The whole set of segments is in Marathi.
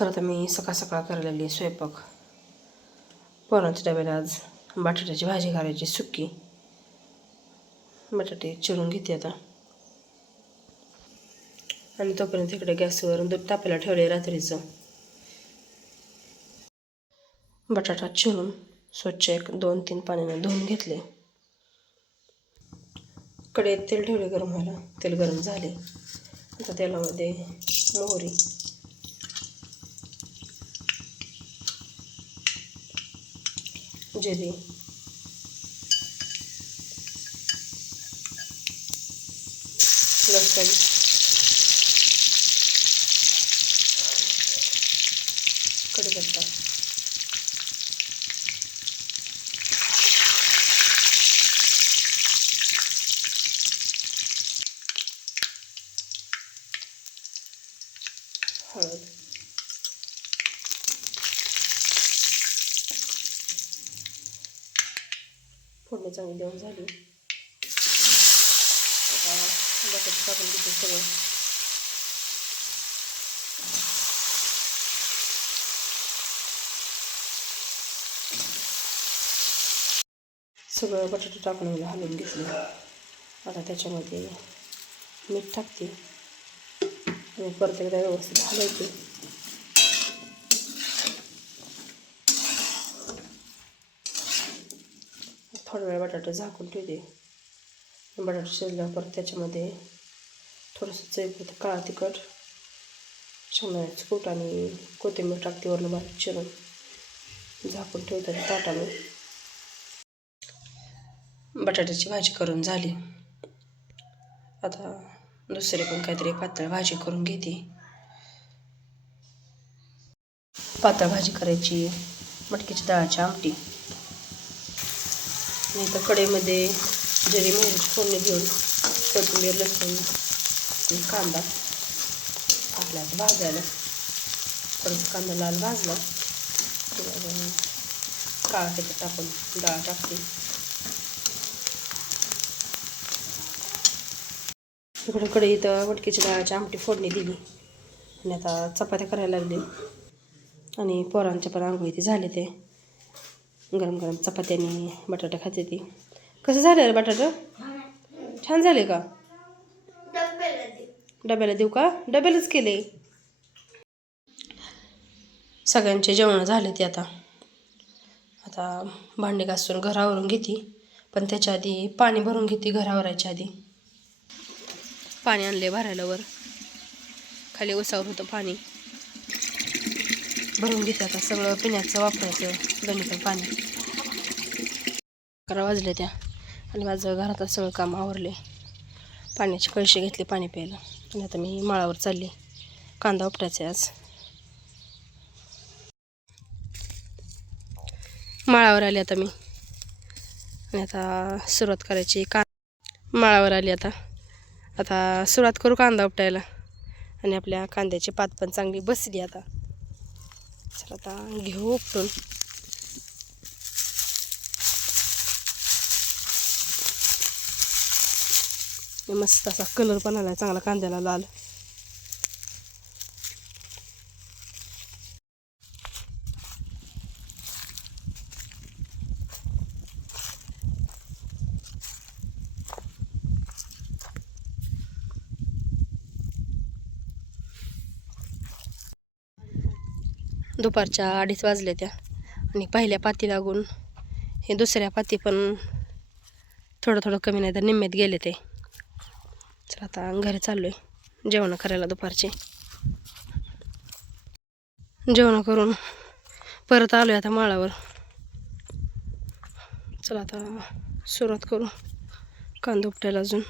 तर आता मी सकाळ सकाळ करलेली आहे स्वयंपाक. पोरांच्या डब्याला आज बटाट्याची भाजी करायची सुकी. बटाटे चिरून घेते आता. आणि तोपर्यंत इकडे गॅसवर दूध तापायला ठेवले रात्रीचं. बटाटा चिरून स्वच्छ एक दोन तीन पाण्याने धुवून घेतले. कडे तेल ठेवले गरम व्हायला. तेल गरम झाले आता तेलामध्ये मोहरी. जिरे लसूण कढीपत्ता हळद फोडणी चांगली देऊन झाली. आता बटाटे टाकून घेते सगळं. सगळं बटाटे टाकून मला हलवून घेतले. आता त्याच्यामध्ये मीठ टाकते. आणि परत एकदा व्यवस्थित हलवते. थोडा वेळ बटाटा झाकून ठेवते. बटाटा शिजल्यावर परत त्याच्यामध्ये थोडंसं चवीपुरतं काळा तिखट शेंगदाण्याचं कूट आणि कोथिंबीर टाकते. वरून बारीक चिरून झाकून ठेवते ताटाने. बटाट्याची भाजी करून झाली. आता दुसरी पण काहीतरी पातळ भाजी करून घेते. पातळ भाजी करायची मटकीची डाळाची आमटी. नाही तर कढईमध्ये जरी मोहरीची फोडणी घेऊन कोथिंबीर लसूण कांदा टाकला भाजायला. परत कांदा लाल भाजला. काळा त्याच्यात टाकून डाळ टाकली. इकडे कडे इथं वटकीची डाळाची आमटी फोडणी दिली. आणि आता चपात्या करायला लागली. आणि पोरांच्या पण आंघोळी ते झाले ते. गरम गरम चपात्याने बटाटा खाते ती. कसं झालं रे बटाटा? छान झाले का? डब्याला देऊ का? डब्यालाच केले. सगळ्यांचे जेवण झाले ते आता. आता भांडे घासून घरावरून घेते. पण त्याच्या आधी पाणी भरून घेते घरावरायच्या आधी. पाणी आणले भरायला वर. खाली उसावर होतं पाणी. भरून घेते आता. सगळं पिण्याचं वापरायचं दोन्हीकडे पाणी अकरा वाजले त्या. आणि माझं घरात सगळं काम आवरले. पाण्याचे कळशी घेतले पाणी प्यायला. आणि आता मी माळावर चालली. कांदा उपटायचा आहे आज. माळावर आली आता मी. आणि आता सुरुवात करायची का माळावर आली आता. आता सुरुवात करू कांदा उपटायला. आणि आपल्या कांद्याची पात पण चांगली बसली आता. चला आता घेऊ उपटून. मस्त असा कलर पण आला चांगला कांद्याला लाल. दुपारच्या अडीच वाजल्या त्या. आणि पहिल्या पाती लागून हे दुसऱ्या पाती पण थोडं थोडं कमी नाही तर निम्म्यात गेले ते. चला आता घरी चाललो आहे जेवण करायला दुपारचे. जेवण करून परत आलो आहे आता माळावर. चला आता सुरुवात करू. कांदा उपटायला अजून.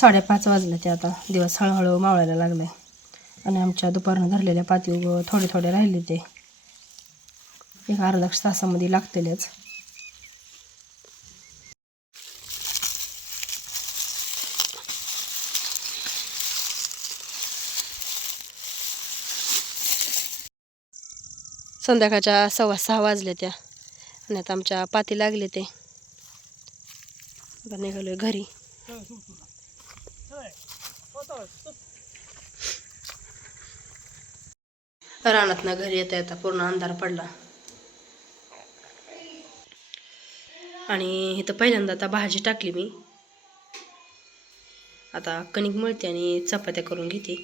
साडेपाच वाजले ते आता. दिवस हळूहळू मावळायला लागले. आणि आमच्या दुपारनं धरलेल्या पाती उगं थोडे थोडे राहिले ते. एक अर्धा तासामध्ये लागतेलेच. संध्याकाळच्या सव्वा सहा वाजल्या त्या. आणि आता आमच्या पाती लागले ते. आता निघालोय घरी. रानातनं घरी येता येता पूर्ण अंधार पडला. आणि इथं पहिल्यांदा आता भाजी टाकली मी. आता कणिक मळते आणि चपात्या करून घेते.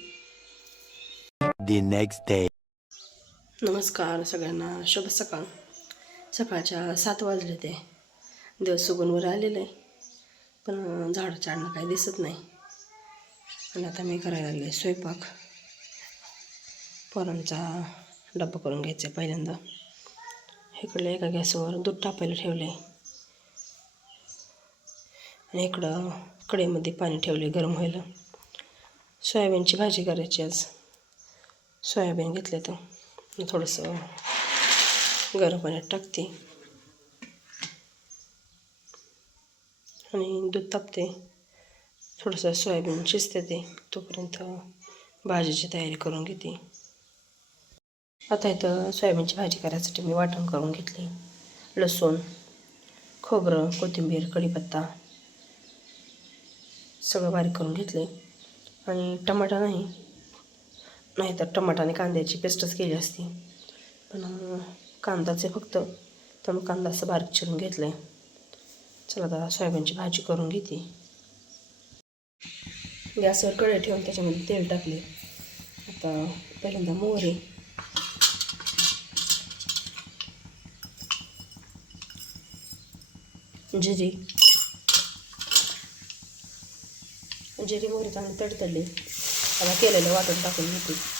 नमस्कार सगळ्यांना शुभ सकाळ. सकाळच्या सात वाजले ते. दिवस सुगूनवर आलेलं आहे. पण झाड चाडणं काही दिसत नाही. आणि आता मी करायला लागले स्वयंपाक. पोरांचा डब्बा करून घ्यायचा आहे पहिल्यांदा. इकडल्या एका गॅसवर दूध तापायला ठेवलं आहे आणि इकडं कडेमध्ये पाणी ठेवले गरम व्हायला. सोयाबीनची भाजी करायची आज. सोयाबीन घेतले तर थोडंसं गरम पाण्यात टाकते. आणि दूध तापते. थोडंसं सोयाबीन शिजते ते. तोपर्यंत भाजीची तयारी करून घेते. आता इथं सोयाबीनची भाजी करायसाठी मी वाटण करून घेतली. लसूण खोबरं कोथिंबीर कढीपत्ता सगळं बारीक करून घेतले. आणि टमाटा नाही नाही तर टमाटा आणि कांद्याची पेस्टच केली असती. पण कांदाचे फक्त त्यामुळे कांदा असं बारीक चिरून घेतलं. आहे चला आता सोयाबीनची भाजी करून घेते. गॅसवर कढई ठेवून त्याच्यामध्ये तेल टाकले. आता पहिल्यांदा मोहरी. जिरी. जिरी मोहरी चांगली तडतडली. आता केलेलं वाटण टाकून घेते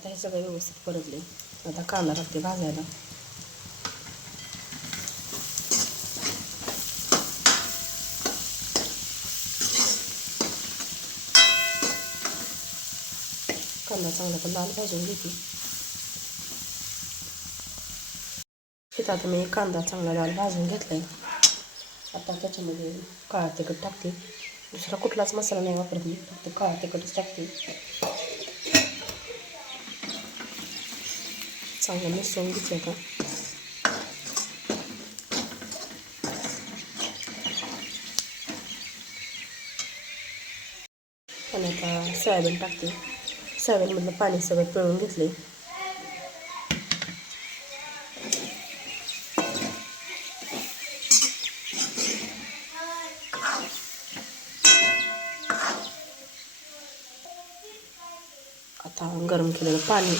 आता हे सगळं व्यवस्थित परतले. आता कांदा टाकते भाजायला. कांदा चांगला पण लाल भाजून घेते. तिथं आता मी कांदा चांगला लाल भाजून घेतलाय. आता त्याच्यामध्ये काळा तिखट टाकते. दुसरा कुठलाच मसाला नाही वापरत मी. फक्त काळा तिखटच टाकते. चांगलं मिसळून घ्यायचं आता आणि आता सोयाबीन टाकते सोयाबीनमधलं पाणी सगळं पिळून घेतले आता गरम केलेलं पाणी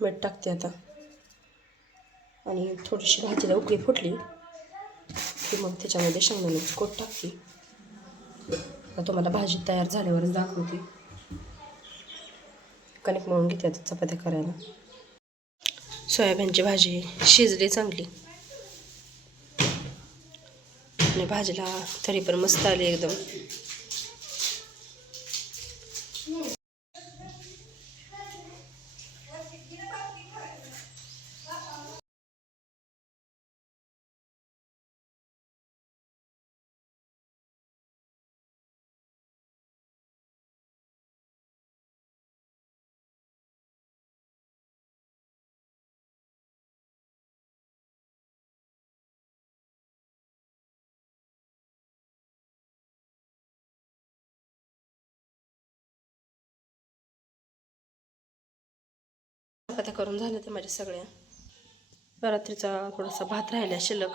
मीठ टाकते आता. आणि थोडीशी भाजीला उकळी फुटली की मग त्याच्यामध्ये शेंगदाण्याची कोट टाकते. आता तुम्हाला भाजी तयार झाल्यावरच दाखवते. कणिक मळून घेते आता चपात्या करायला. सोयाबीनची भाजी शिजली चांगली. आणि भाजीला तरी पण मस्त आली एकदम. आता करून झालं त्या माझ्या सगळ्या. रात्रीचा थोडासा भात राहिला शिल्लक.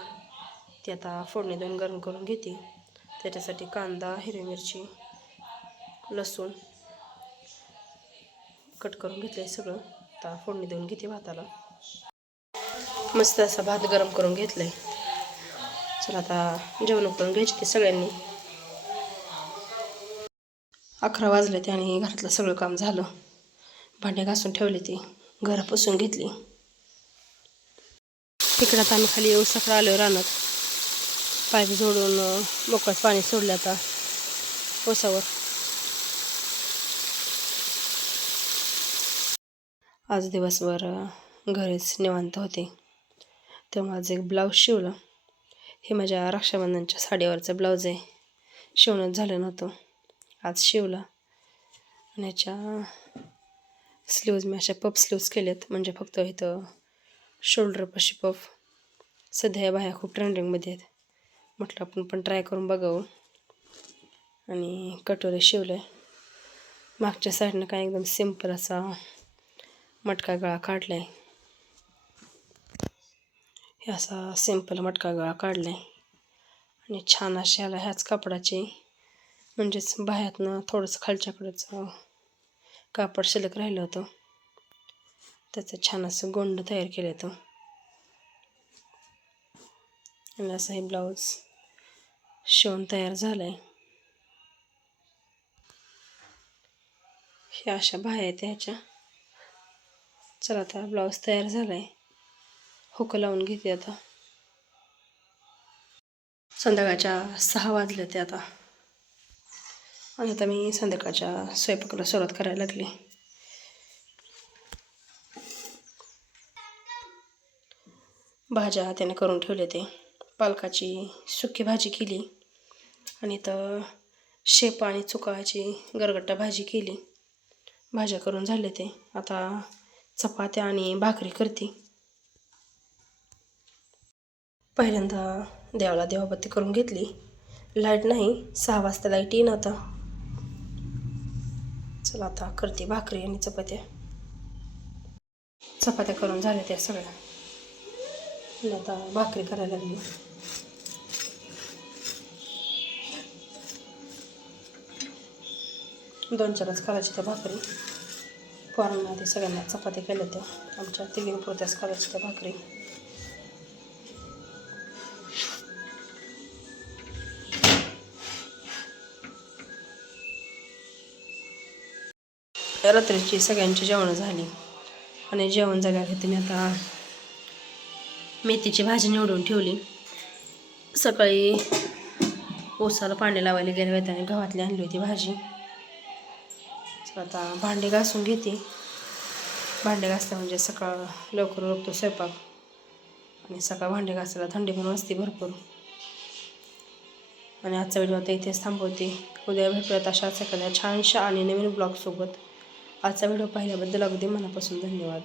ते आता फोडणी देऊन गरम करून घेते. त्याच्यासाठी कांदा हिरवी मिरची लसूण कट करून घेतलं आहे सगळं. आता फोडणी देऊन घेते भाताला. मस्त असा भात गरम करून घेतला आहे चला आता जेवण करून घ्यायचे ते सगळ्यांनी. अकरा वाजले ते आणि घरातलं सगळं काम झालं. भांडे घासून ठेवले ती. घरं पुसून घेतली. तिकडं आता आम्ही खाली येऊ सकाळ आलो रानात. पाईप जोडून अं, पाणी सोडलं आता ओसावर आज दिवसभर घरीच निवांत होते. तेव्हा आज एक ब्लाऊज शिवलं. हे माझ्या रक्षाबंधनच्या साडीवरचं ब्लाऊज आहे. शिवणंच झालं नव्हतं. आज शिवलं. आणि याच्या स्लीव्ज मी अशा पफ स्लीव्ज केलेत. म्हणजे फक्त इथं शोल्डरपाशी पफ. सध्या या बाह्या खूप ट्रेंडिंगमध्ये आहेत. म्हटलं आपण पण ट्राय करून बघावं. आणि कटोरे शिवले. मागच्या साईडनं काय एकदम सिंपल असा मटका गळा काढला आहे हे असा सिंपल मटका गळा काढला आहे आणि छान अशी आला ह्याच कापडाची म्हणजेच बाह्यातनं थोडंसं खालच्याकडंच कापड शिल्लक राहिलं होतं. त्याचं छान असं गोंड तयार केलं होतं. आणि असं हे ब्लाऊज शिवून तयार झालं आहे ह्या अशा बाह्या आहेत ह्याच्या. चला आता ब्लाऊज तयार झाला आहे हुकं लावून घेते आता. संध्याकाळच्या सहा वाजले ते आता. आणि आता मी संध्याकाळच्या स्वयंपाकाला सुरुवात करायला लागली. भाज्या त्याने करून ठेवले ते पालकाची सुकी भाजी केली. आणि तर शेपा आणि चुकाची गरगट्टा भाजी केली. भाज्या करून झाले ते. आता चपात्या आणि भाकरी करते. पहिल्यांदा देवाला देवाबत्ती करून घेतली. लाइट नाही सहा वाजता लाइट येईन आता. चला आता करते भाकरी आणि चपात्या. चपात्या करून झाल्या त्या सगळ्या. आता भाकरी करायला लागली. दोन चारच करायची त्या भाकरी. पोरांना ते सगळ्यांना चपात्या केल्या त्या. आमच्या तिघीने पुरत्याच त्या भाकरी. रात्रीची सगळ्यांची जेवणं झाली. आणि जेवण झाल्यावर तिने आता मेथीची भाजी निवडून ठेवली. सकाळी ओसाला पाणी लावायला गेले होते आणि गव्हातली आणली होती भाजी. आता भांडे घासून घेते. भांडे घासलं म्हणजे सकाळ लवकर उरकतो स्वयंपाक. आणि सकाळ भांडे घासायला थंडी पण असते भरपूर. आणि आजचा व्हिडिओ आता इथेच थांबवते. उद्या भेटूयात अशाच एखाद्या छानशा आणि नवीन ब्लॉगसोबत. आजचा व्हिडिओ पाहिल्याबद्दल अगदी मनापासून धन्यवाद.